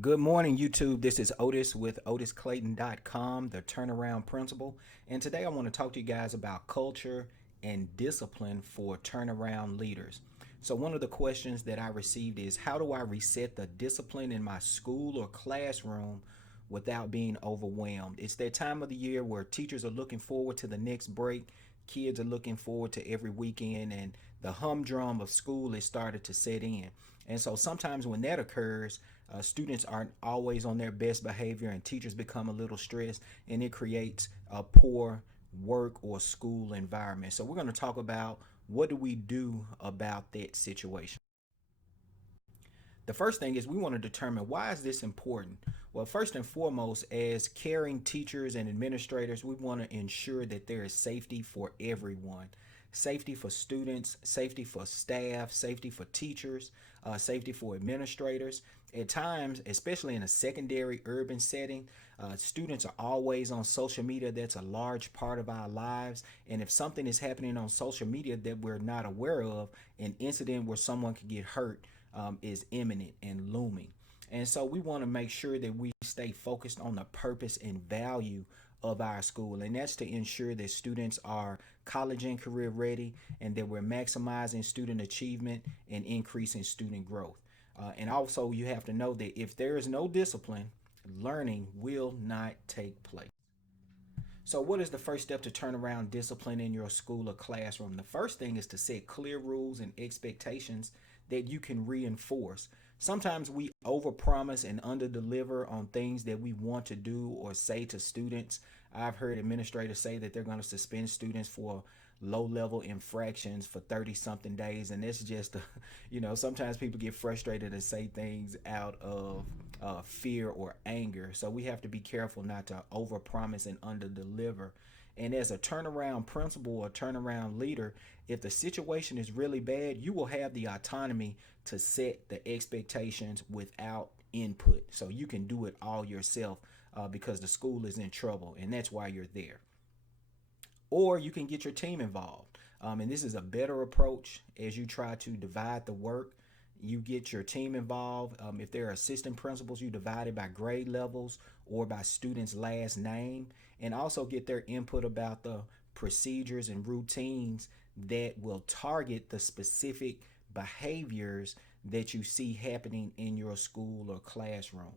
Good morning, YouTube. This is Otis with OtisClayton.com, the turnaround principal. And today I want to talk to you guys about culture and discipline for turnaround leaders. So, one of the questions that I received is, how do I reset the discipline in my school or classroom without being overwhelmed? It's that time of the year where teachers are looking forward to the next break, kids are looking forward to every weekend, and the humdrum of school is started to set in. And so sometimes when that occurs, students aren't always on their best behavior and teachers become a little stressed, and it creates a poor work or school environment. So we're going to talk about what do we do about that situation. The first thing is we want to determine, why is this important? Well, first and foremost, as caring teachers and administrators, we want to ensure that there is safety for everyone. Safety for students, safety for staff, safety for teachers, safety for administrators. At times, especially in a secondary urban setting, students are always on social media. That's a large part of our lives. And if something is happening on social media that we're not aware of, an incident where someone could get hurt is imminent and looming. And so we want to make sure that we stay focused on the purpose and value of our school, and that's to ensure that students are college and career ready, and that we're maximizing student achievement and increasing student growth. And also, you have to know that if there is no discipline, learning will not take place. So, what is the first step to turn around discipline in your school or classroom? The first thing is to set clear rules and expectations that you can reinforce. Sometimes we overpromise and underdeliver on things that we want to do or say to students. I've heard administrators say that they're going to suspend students for low level infractions for 30 something days, and it's just sometimes people get frustrated and say things out of fear or anger. So we have to be careful not to overpromise and underdeliver. And as a turnaround principal or turnaround leader, if the situation is really bad, you will have the autonomy to set the expectations without input. So you can do it all yourself, because the school is in trouble, and that's why you're there. Or you can get your team involved. And this is a better approach as you try to divide the work. You get your team involved. If there are assistant principals, you divide it by grade levels or by student's last name, and also get their input about the procedures and routines that will target the specific behaviors that you see happening in your school or classroom.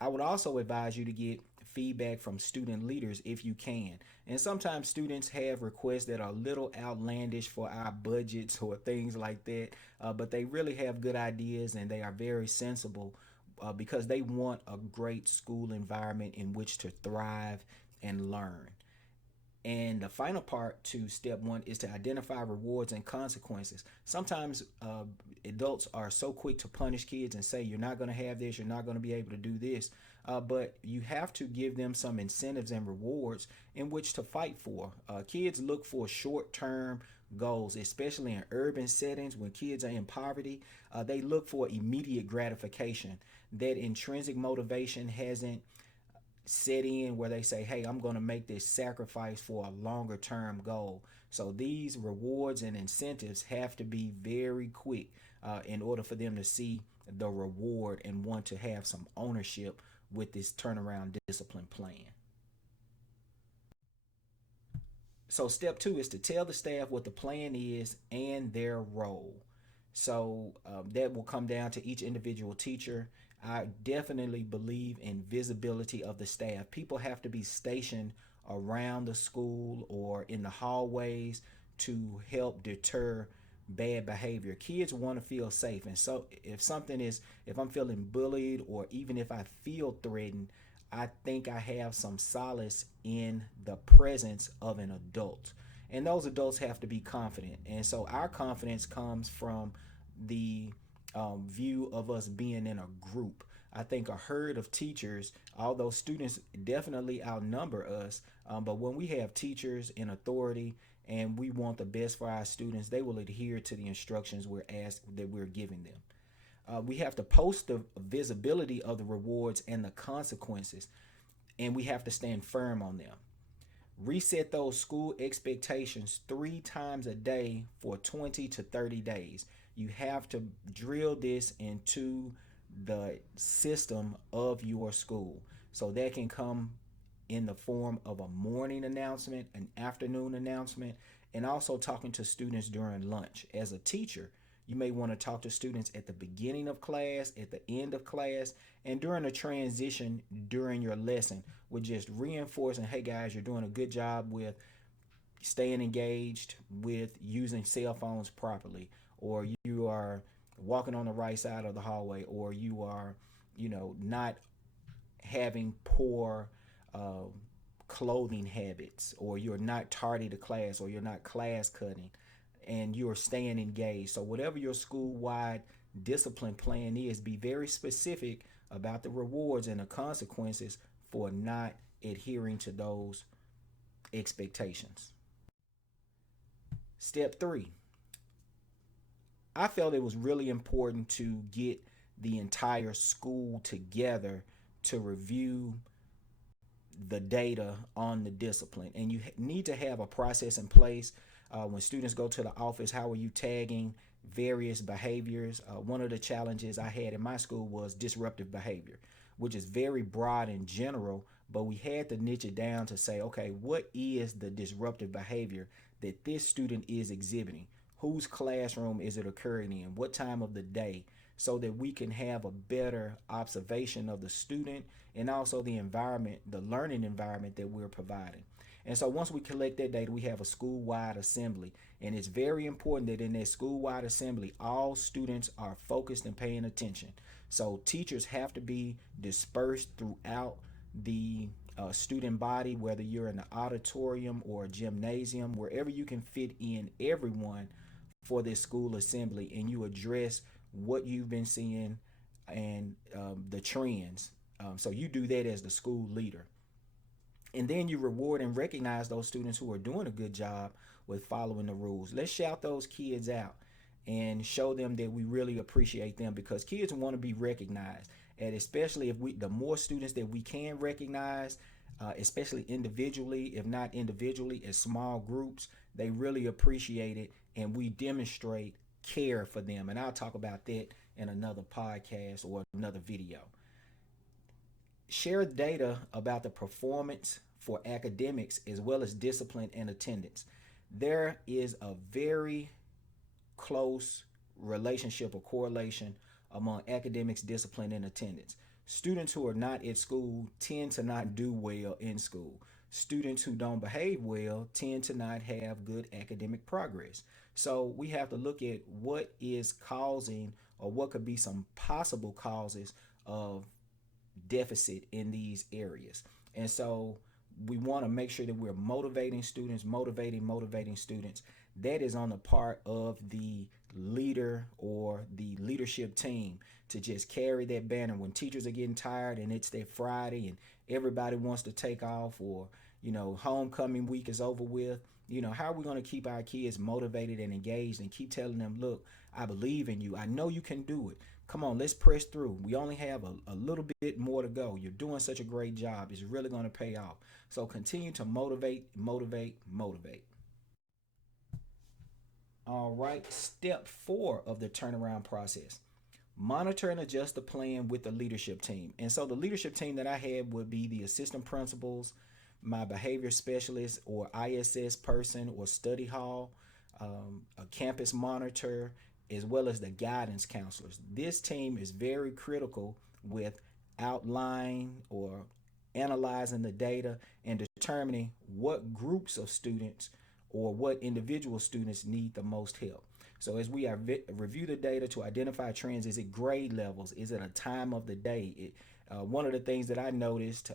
I would also advise you to get feedback from student leaders if you can. And sometimes students have requests that are a little outlandish for our budgets or things like that, but they really have good ideas and they are very sensible, because they want a great school environment in which to thrive and learn. And the final part to step one is to identify rewards and consequences. Sometimes adults are so quick to punish kids and say, you're not going to have this, you're not going to be able to do this. But you have to give them some incentives and rewards in which to fight for. Kids look for short term goals, especially in urban settings when kids are in poverty. They look for immediate gratification. That intrinsic motivation hasn't set in where they say, hey, I'm going to make this sacrifice for a longer term goal. So these rewards and incentives have to be very quick, in order for them to see the reward and want to have some ownership with this turnaround discipline plan. So step two is to tell the staff what the plan is and their role. So that will come down to each individual teacher. I definitely believe in visibility of the staff. People have to be stationed around the school or in the hallways to help deter bad behavior. Kids want to feel safe. And so if I'm feeling bullied or even if I feel threatened, I think I have some solace in the presence of an adult. And those adults have to be confident. And so our confidence comes from the view of us being in a group. I think a herd of teachers, although students definitely outnumber us, but when we have teachers in authority and we want the best for our students, they will adhere to the instructions we're giving them. We have to post the visibility of the rewards and the consequences, and we have to stand firm on them. Reset those school expectations 3 times a day for 20 to 30 days. You have to drill this into the system of your school. So that can come in the form of a morning announcement, an afternoon announcement, and also talking to students during lunch. As a teacher, you may want to talk to students at the beginning of class, at the end of class, and during a transition during your lesson, with just reinforcing, hey guys, you're doing a good job with staying engaged with using cell phones properly, or you are walking on the right side of the hallway, or you are, not having poor uh, clothing habits, or you're not tardy to class, or you're not class cutting, and you're staying engaged. So whatever your school-wide discipline plan is, be very specific about the rewards and the consequences for not adhering to those expectations. Step three, I felt it was really important to get the entire school together to review the data on the discipline. And you need to have a process in place. When students go to the office, how are you tagging various behaviors? One of the challenges I had in my school was disruptive behavior, which is very broad in general, but we had to niche it down to say, okay, what is the disruptive behavior that this student is exhibiting? Whose classroom is it occurring in? What time of the day? So that we can have a better observation of the student and also the environment, the learning environment that we're providing. And so once we collect that data, we have a school-wide assembly. And it's very important that in that school-wide assembly, all students are focused and paying attention. So teachers have to be dispersed throughout the student body, whether you're in the auditorium or a gymnasium, wherever you can fit in everyone for this school assembly, and you address what you've been seeing and the trends. So you do that as the school leader. And then you reward and recognize those students who are doing a good job with following the rules. Let's shout those kids out and show them that we really appreciate them, because kids want to be recognized. And especially if the more students that we can recognize, especially individually, if not individually, as small groups, they really appreciate it, and we demonstrate care for them. And I'll talk about that in another podcast or another video. Share data about the performance for academics as well as discipline and attendance. There is a very close relationship or correlation among academics, discipline, and attendance. Students who are not at school tend to not do well in school. Students who don't behave well tend to not have good academic progress. So we have to look at what is causing, or what could be some possible causes of deficit in these areas. And so we want to make sure that we're motivating students. That is on the part of the leader or the leadership team, to just carry that banner when teachers are getting tired and it's that Friday and everybody wants to take off, or homecoming week is over with. How are we going to keep our kids motivated and engaged and keep telling them, look, I believe in you, I know you can do it, come on, let's press through, we only have a little bit more to go, you're doing such a great job, it's really going to pay off. So continue to motivate. All right, step 4 of the turnaround process: monitor and adjust the plan with the leadership team. And so the leadership team that I had would be the assistant principals, my behavior specialist or ISS person or study hall, a campus monitor, as well as the guidance counselors. This team is very critical with outlining or analyzing the data and determining what groups of students or what individual students need the most help. So as we review the data to identify trends, is it grade levels? Is it a time of the day? One of the things that I noticed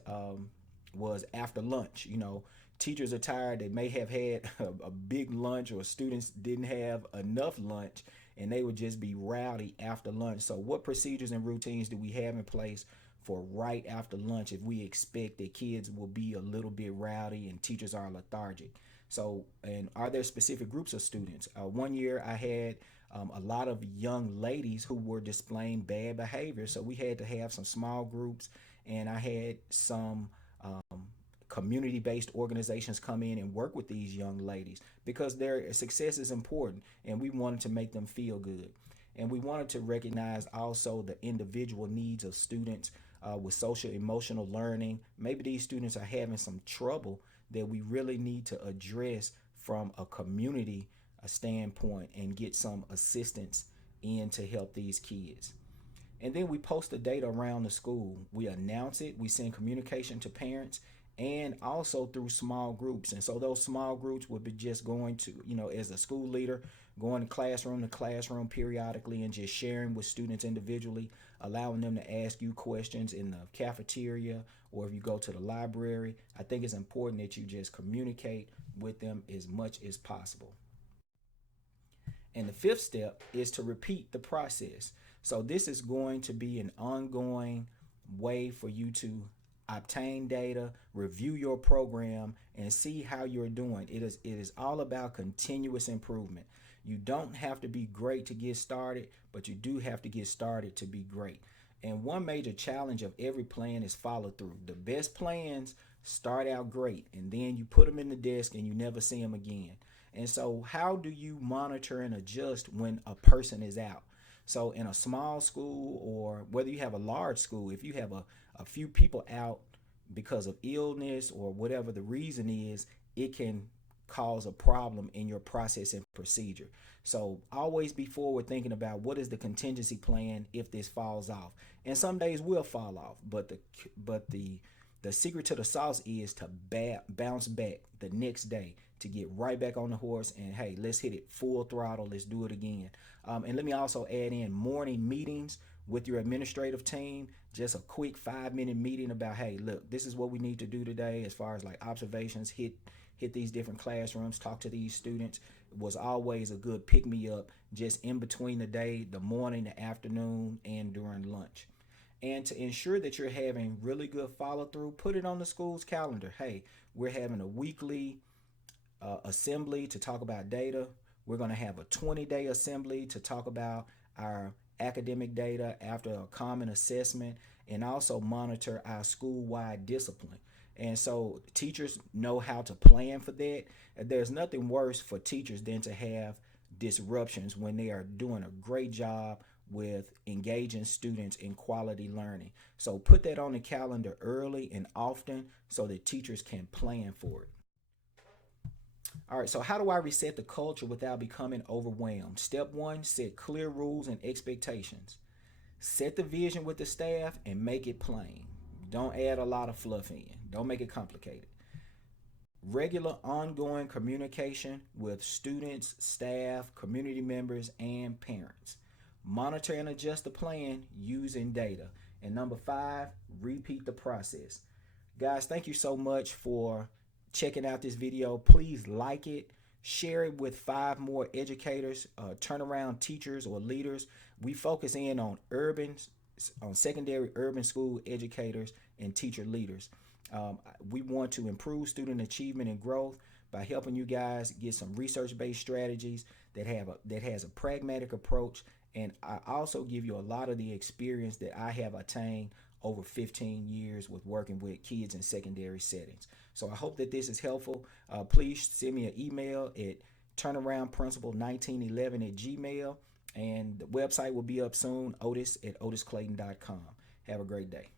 was after lunch. Teachers are tired. They may have had a big lunch, or students didn't have enough lunch, and they would just be rowdy after lunch. So what procedures and routines do we have in place for right after lunch if we expect that kids will be a little bit rowdy and teachers are lethargic? So, and are there specific groups of students? One year I had a lot of young ladies who were displaying bad behavior. So we had to have some small groups, and I had some community-based organizations come in and work with these young ladies, because their success is important and we wanted to make them feel good. And we wanted to recognize also the individual needs of students with social emotional learning. Maybe these students are having some trouble that we really need to address from a community standpoint and get some assistance in to help these kids. And then we post the data around the school. We announce it, we send communication to parents, and also through small groups. And so those small groups would be just going to, as a school leader, going to classroom periodically and just sharing with students individually, allowing them to ask you questions in the cafeteria or if you go to the library. I think it's important that you just communicate with them as much as possible. And the fifth step is to repeat the process. So this is going to be an ongoing way for you to obtain data, review your program, and see how you're doing. It is all about continuous improvement. You don't have to be great to get started, but you do have to get started to be great. And one major challenge of every plan is follow through. The best plans start out great, and then you put them in the desk and you never see them again. And so, how do you monitor and adjust when a person is out? So, in a small school or whether you have a large school, if you have a few people out because of illness or whatever the reason is, it can cause a problem in your process and procedure. So always be forward thinking about what is the contingency plan if this falls off. And some days will fall off, but the secret to the sauce is to bounce back the next day to get right back on the horse and hey, let's hit it full throttle. Let's do it again. And let me also add in morning meetings with your administrative team. Just a quick 5-minute meeting about hey, look, this is what we need to do today as far as like observations. Hit these different classrooms, talk to these students. It was always a good pick me up just in between the day, the morning, the afternoon, and during lunch. And to ensure that you're having really good follow through, put it on the school's calendar. Hey, we're having a weekly assembly to talk about data. We're going to have a 20-day assembly to talk about our academic data after a common assessment and also monitor our school-wide discipline. And so teachers know how to plan for that. There's nothing worse for teachers than to have disruptions when they are doing a great job with engaging students in quality learning. So put that on the calendar early and often so that teachers can plan for it. All right, so how do I reset the culture without becoming overwhelmed? Step one, set clear rules and expectations. Set the vision with the staff and make it plain. Don't add a lot of fluff in. Don't make it complicated. Regular ongoing communication with students, staff, community members, and parents. Monitor and adjust the plan using data. And number five, repeat the process. Guys, thank you so much for checking out this video. Please like it, share it with 5 more educators, turnaround teachers or leaders. We focus in on secondary urban school educators and teacher leaders. We want to improve student achievement and growth by helping you guys get some research-based strategies that has a pragmatic approach, and I also give you a lot of the experience that I have attained over 15 years with working with kids in secondary settings. So I hope that this is helpful. Please send me an email at turnaroundprinciple1911 at gmail, and the website will be up soon, Otis at otisclayton.com. Have a great day.